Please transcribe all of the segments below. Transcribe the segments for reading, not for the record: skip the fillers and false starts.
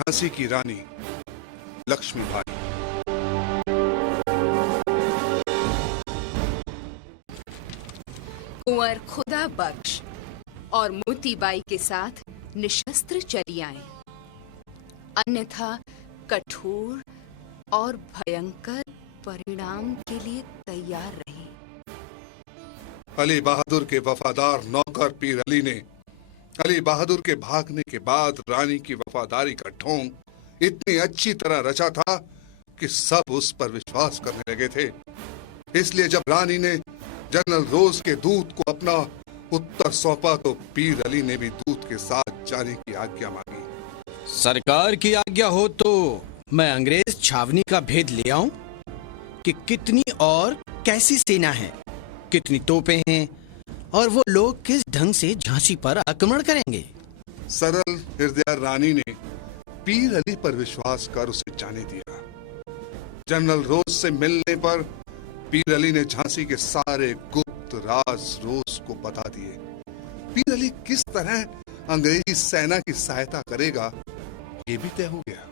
झांसी की रानी लक्ष्मीबाई। कुंवर खुदा बख्श और मोतीबाई के साथ निशस्त्र चली आए, अन्यथा कठोर और भयंकर परिणाम के लिए तैयार रहे। अली बहादुर के वफादार नौकर पीर अली ने अली बहादुर के भागने के बाद रानी की वफादारी का ढोंग इतनी अच्छी तरह रचा था कि सब उस पर विश्वास करने लगे थे। इसलिए जब रानी ने जनरल रोज के दूत को अपना उत्तर सौंपा तो पीर अली ने भी दूत के साथ जाने की आज्ञा मांगी। सरकार की आज्ञा हो तो मैं अंग्रेज छावनी का भेद ले आऊं कि कितनी और कैसी सेना है, कितनी तोपें हैं और वो लोग किस ढंग से झांसी पर आक्रमण करेंगे। सरल हृदय रानी ने पीर अली पर विश्वास कर उसे जाने दिया। जनरल रोज से मिलने पर पीर अली ने झांसी के सारे गुप्त राज रोज को बता दिए। पीर अली किस तरह अंग्रेजी सेना की सहायता करेगा ये भी तय हो गया।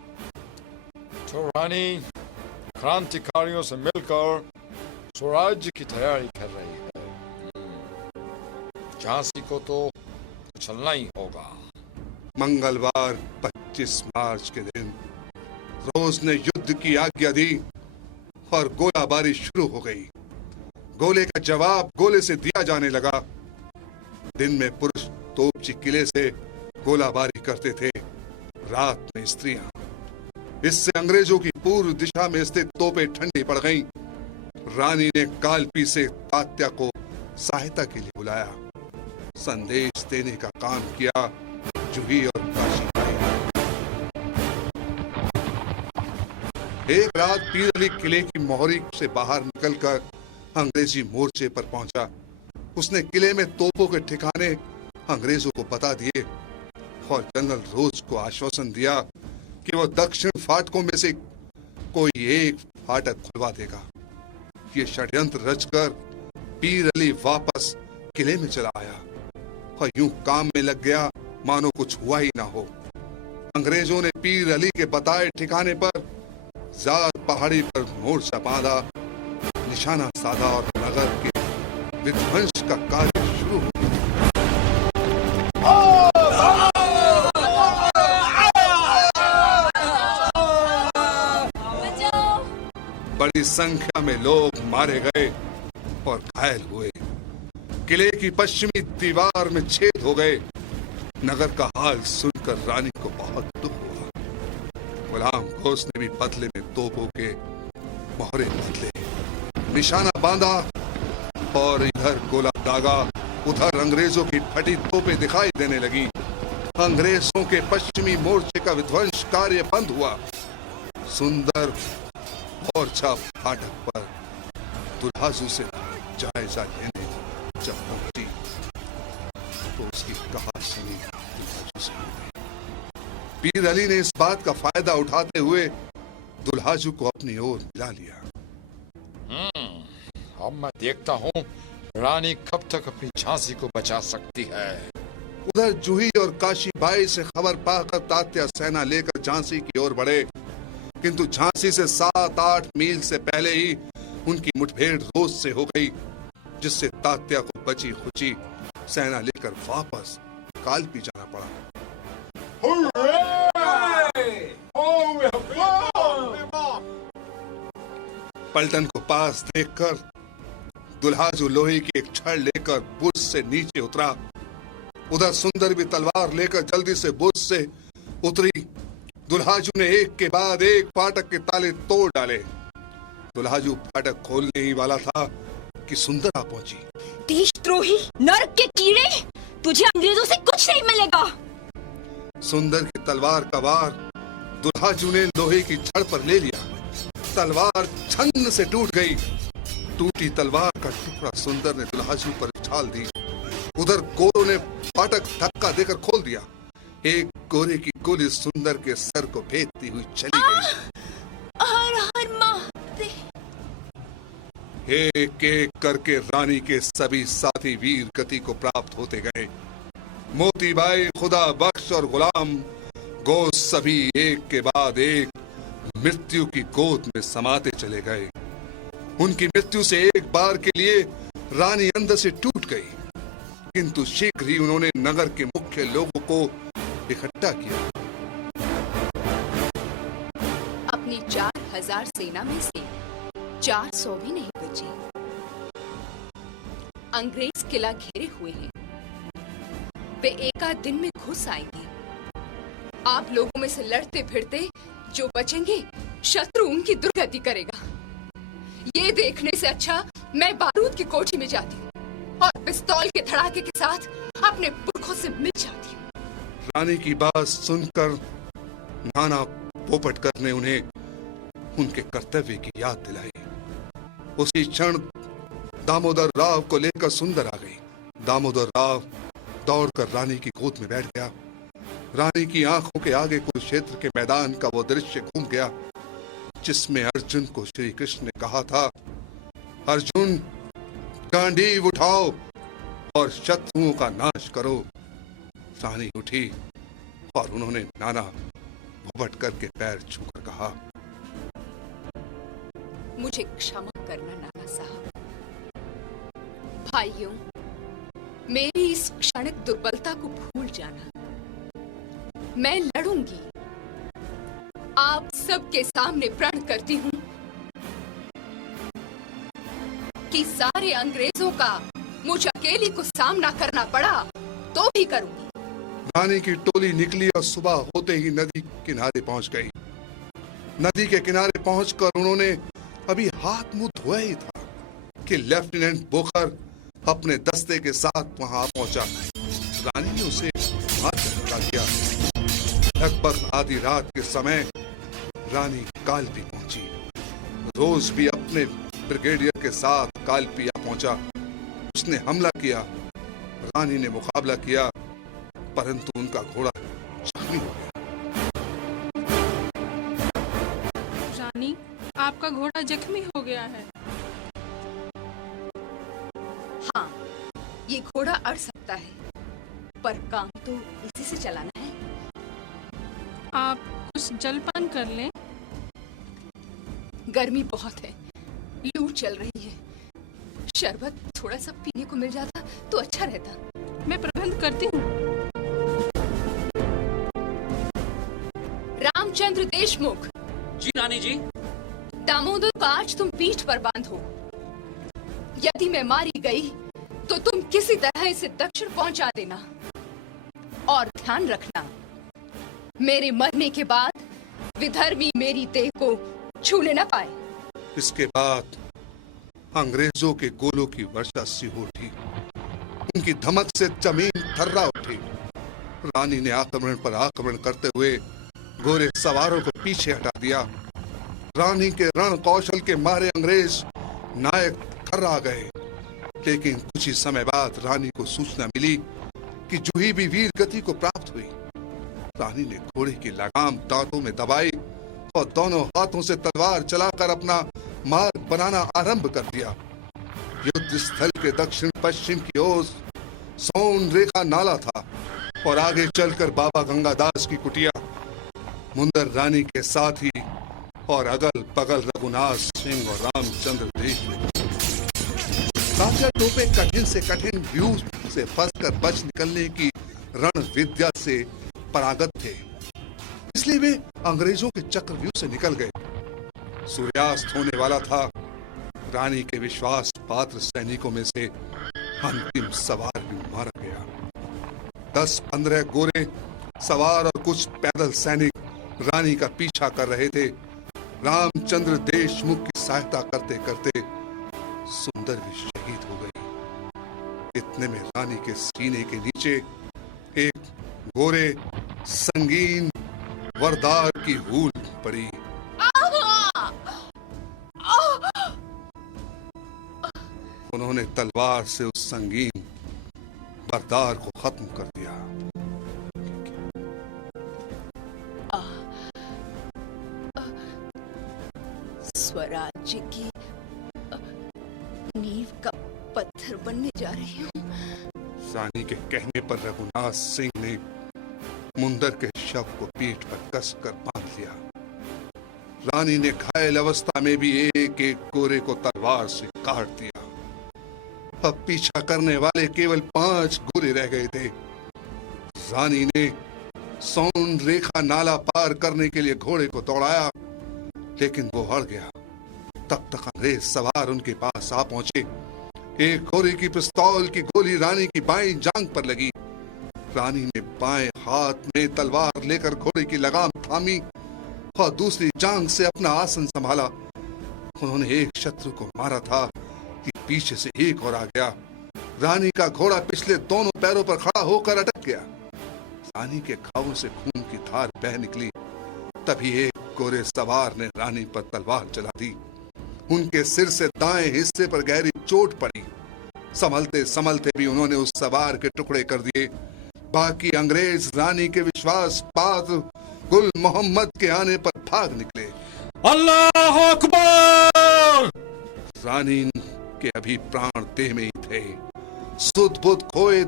तो रानी क्रांतिकारियों से मिलकर स्वराज्य की तैयारी कर रही है। झांसी को तो चलना ही होगा। मंगलवार 25 मार्च के दिन रोज ने युद्ध की आज्ञा दी और गोलाबारी शुरू हो गई। गोले का जवाब गोले से दिया जाने लगा। दिन में पुरुष तोपची किले से गोलाबारी करते थे, रात में स्त्रियां। इससे अंग्रेजों की पूर्व दिशा में स्थित तोपें ठंडी पड़ गईं। रानी ने कालपी से तात्या को सहायता के लिए बुलाया। संदेश देने का काम किया जूही और काशी भाई। एक रात पीर अली किले की मोहरी से बाहर निकलकर अंग्रेजी मोर्चे पर पहुंचा। उसने किले में तोपों के ठिकाने अंग्रेजों को बता दिए और जनरल रोज को आश्वासन दिया कि वो दक्षिण फाटकों में से कोई एक फाटक खुलवा देगा। ये षड्यंत्र रचकर पीर अली वापस किले में चला आया और यूं काम में लग गया मानो कुछ हुआ ही ना हो। अंग्रेजों ने पीर अली के बताए ठिकाने पर जात पहाड़ी पर मोर्चा बांधा, निशाना साधा और नगर के विध्वंस का कार्य शुरू हो गया। बड़ी संख्या में लोग मारे गए और घायल हुए। किले की पश्चिमी दीवार में छेद हो गए। नगर का हाल सुनकर रानी को बहुत दुख हुआ। गुलाम घोष ने भी बदले में तोपों के मोहरे बदले, निशाना बांधा और इधर गोला दागा, उधर अंग्रेजों की फटी तोपें दिखाई देने लगी। अंग्रेजों के पश्चिमी मोर्चे का विध्वंस कार्य बंद हुआ। सुंदर मोर्चा फाटक पर दुल्हाजू से जायजा लेने जब पहुंची तो उसकी कहानी सुनी दुल्हाजू से हो गई। पीर अली ने इस बात का फायदा उठाते हुए दुल्हाजू को अपनी ओर मिला लिया। अब मैं देखता हूँ रानी कब तक अपनी झांसी को बचा सकती है। उधर जूही और काशी बाई से खबर पाकर तात्या सेना लेकर झांसी की ओर बढ़े, किंतु झांसी से 7-8 मील से पहले ही उनकी मुठभेड़ रोज से हो गई, जिससे तात्या को बची खुची सेना लेकर वापस कालपी जाना पड़ा। पलटन को पास देखकर दुल्हाजू लोहे की एक छड़ लेकर बुर्ज से नीचे उतरा। उधर सुंदर भी तलवार लेकर जल्दी से बुर्ज से उतरी। दुल्हाजू ने एक के बाद एक फाटक के ताले तोड़ डाले। दुल्हाजू फाटक खोलने ही वाला था कि सुंदर आ पहुंची। देशद्रोही नरक के कीड़े, तुझे अंग्रेजों से कुछ नहीं मिलेगा। सुंदर की तलवार का वार दुल्हाजू ने लोहे की छड़ पर ले लिया। तलवार छन्न से टूट गई। टूटी तलवार का टुकड़ा सुंदर ने दुल्हाजू पर उछाल दी। उधर गोरों ने फाटक धक्का देकर खोल दिया। एक गोरे की गोली सुंदर के सर को भेदती हुई चली गई। एक एक करके रानी के सभी साथी वीर गति को प्राप्त होते गए। मोतीबाई, खुदा बख्श और गुलाम वो सभी एक के बाद एक मृत्यु की गोद में समाते चले गए। उनकी मृत्यु से एक बार के लिए रानी अंदर से टूट गई, किंतु शीघ्र ही उन्होंने नगर के मुख्य लोगों को इकट्ठा किया। अपनी 4000 सेना में से 400 भी नहीं बची। अंग्रेज किला घेरे हुए हैं। वे एक आध दिन में घुस आएंगे। आप लोगों में से लड़ते फिरते जो बचेंगे, शत्रु उनकी दुर्गति करेगा। ये देखने से अच्छा मैं बारूद की कोठी में जाती हूँ और पिस्तौल के धड़ाके के साथ अपने पुरखों से मिल जाती हूँ। रानी की बात सुनकर नाना पोपटकर ने उन्हें उनके कर्तव्य की याद दिलाई। उसी क्षण दामोदर राव को लेकर सुंदर आ गई। दामोदर राव दौड़कर रानी की गोद में बैठ गया। रानी की आंखों के आगे कुरुक्षेत्र के मैदान का वो दृश्य घूम गया जिसमें अर्जुन को श्री कृष्ण ने कहा था, अर्जुन गांडीव उठाओ और शत्रुओं का नाश करो। रानी उठी और उन्होंने नाना पोपटकर के पैर छूकर कहा, मुझे क्षमा करना नाना साहब। भाइयों, मेरी इस क्षणिक दुर्बलता को भूल जाना। मैं लड़ूंगी। आप सबके सामने प्रण करती हूँ कि सारे अंग्रेजों का मुझ अकेली को सामना करना पड़ा तो भी करूंगी। रानी की टोली निकली और सुबह होते ही नदी किनारे पहुंच गई। नदी के किनारे पहुंचकर उन्होंने अभी हाथ मुंह धोया ही था कि लेफ्टिनेंट बोकर अपने दस्ते के साथ वहां पहुंचा। रानी ने उसे हाथ लगा दिया। लगभग आधी रात के समय रानी कालपी पहुंची। रोज भी अपने ब्रिगेडियर के साथ कालपी आ पहुंचा। उसने हमला किया। रानी ने मुकाबला किया, परंतु उनका घोड़ा जख्मी हो गया। रानी, आपका घोड़ा जख्मी हो गया है। हाँ, ये घोड़ा अड़ सकता है, पर काम तो इसी से चलाना है। आप कुछ जलपान कर लें। गर्मी बहुत है, लू चल रही है। शरबत थोड़ा सा पीने को मिल जाता तो अच्छा रहता। मैं प्रबंध करती हूँ। रामचंद्र देशमुख। जी रानी जी। दामोदर को आज तुम पीठ पर बांधो। यदि मैं मारी गई तो तुम किसी तरह इसे दक्षिण पहुंचा देना। और ध्यान रखना, मेरे मरने के बाद विधर्मी मेरी देह को छूने न पाए। इसके बाद अंग्रेजों के गोलों की वर्षा सी हो उठी। उनकी धमक से जमीन थर्रा उठी। रानी ने आक्रमण पर आक्रमण करते हुए गोरे सवारों को पीछे हटा दिया। रानी के रण कौशल के मारे अंग्रेज नायक थर्रा गए। लेकिन कुछ ही समय बाद रानी को सूचना मिली कि जूही भी वीर गति को प्राप्त हुई। रानी ने घोड़े की लगाम दांतों में दबाई और दोनों हाथों से तलवार चलाकर अपना मार्ग बनाना आरंभ कर दिया। युद्ध स्थल के दक्षिण पश्चिम की ओर सोन रेखा नाला था और आगे चलकर बाबा गंगादास की कुटिया, मुंदर रानी के साथ ही और अगल बगल रघुनाथ सिंह और रामचंद्र देशमुख। राजा टोपे कठिन से कठिन व्यूह से फंसकर बच निकलने की रण विद्या से परागत थे, इसलिए वे अंग्रेजों के चक्रव्यूह से निकल गए। सूर्यास्त होने वाला था। रानी के विश्वास पात्र सैनिकों में से अंतिम सवार भी मारा गया। 10-15 गोरे सवार और कुछ पैदल सैनिक रानी का पीछा कर रहे थे। रामचंद्र देशमुख की सहायता करते करते सुंदर भी शहीद हो गई। इतने में रानी के सीने के नीचे एक गोरे संगीन वरदार की हूल पड़ी। उन्होंने तलवार से उस संगीन वरदार को खत्म कर दिया। स्वराज्य की नींव का पत्थर बनने जा रही हूँ। रानी के कहने पर रघुनाथ सिंह ने मुंदर के शव को पीठ पर कसकर बांध लिया। रानी ने घायल अवस्था में भी एक एक गोरे को तलवार से काट दिया। अब पीछा करने वाले केवल 5 गोरे रह गए थे। रानी ने सौंड रेखा नाला पार करने के लिए घोड़े को दौड़ाया, लेकिन वो अड़ गया। तब तक अंग्रेज सवार उनके पास आ पहुंचे। एक गोरे की पिस्तौल की गोली रानी की बाईं जांघ पर लगी। रानी ने बाएं हाथ में तलवार लेकर घोड़े की लगाम थामी और दूसरी जांघ से अपना आसन संभाला। उन्होंने एक शत्रु को मारा था कि पीछे से एक और आ गया। रानी का घोड़ा पिछले दोनों पैरों पर खड़ा होकर अटक गया। रानी के घावों से खून की धार बह निकली। तभी एक गोरे सवार ने रानी पर तलवार चला दी। उनके सिर से दाएं हिस्से पर गहरी चोट पड़ी। संभलते संभलते भी उन्होंने उस सवार के टुकड़े कर दिए। बाकी अंग्रेज रानी के विश्वास पात्र गुल मोहम्मद के आने पर भाग निकले। अल्लाह अकबर! रानी के अभी प्राण देह में ही थे। सुध बुध खोए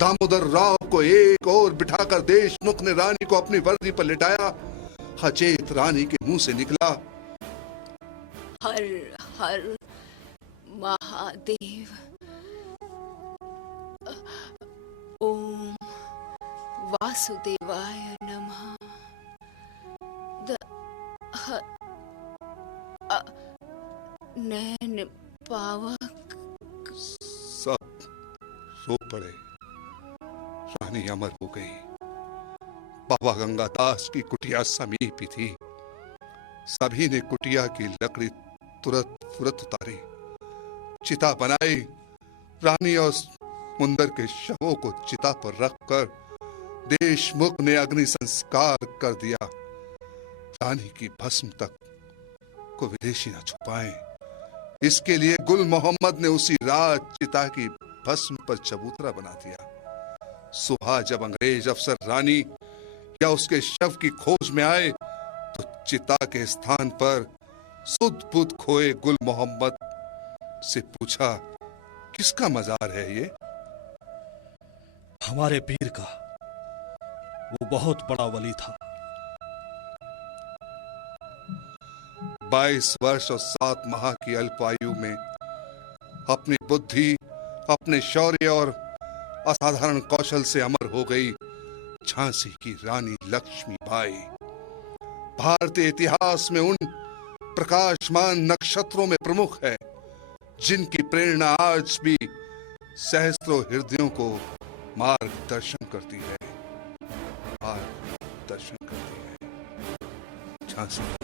दामोदर राव को एक और बिठाकर देशमुख ने रानी को अपनी वर्दी पर लिटाया। अचेत रानी के मुंह से निकला, हर हर महादेव, ओम वासुदेवाय नमः। नैन पावक। सब रो पड़े। रानी अमर हो गई। बाबा गंगादास की कुटिया समीप ही थी। सभी ने कुटिया की लकड़ी तुरंत फुरत उतारी, चिता बनाई। रानी और मुंदर के शवों को चिता पर रखकर देशमुख ने अग्नि संस्कार कर दिया। रानी की भस्म तक को विदेशी न छुपाएं, इसके लिए गुल मोहम्मद ने उसी रात चिता की भस्म पर चबूतरा बना दिया। सुबह जब अंग्रेज अफसर रानी या उसके शव की खोज में आए तो चिता के स्थान पर सुध बुध खोए गुल मोहम्मद से पूछा, किसका मजार है ये? हमारे पीर का। वो बहुत बड़ा वली था। 22 वर्ष और 7 माह की अल्प आयु में अपनी बुद्धि, अपने शौर्य और असाधारण कौशल से अमर हो गई झांसी की रानी लक्ष्मीबाई। भारतीय इतिहास में उन प्रकाशमान नक्षत्रों में प्रमुख है जिनकी प्रेरणा आज भी सहस्त्रों हृदयों को मार्गदर्शन करती है। झांसी।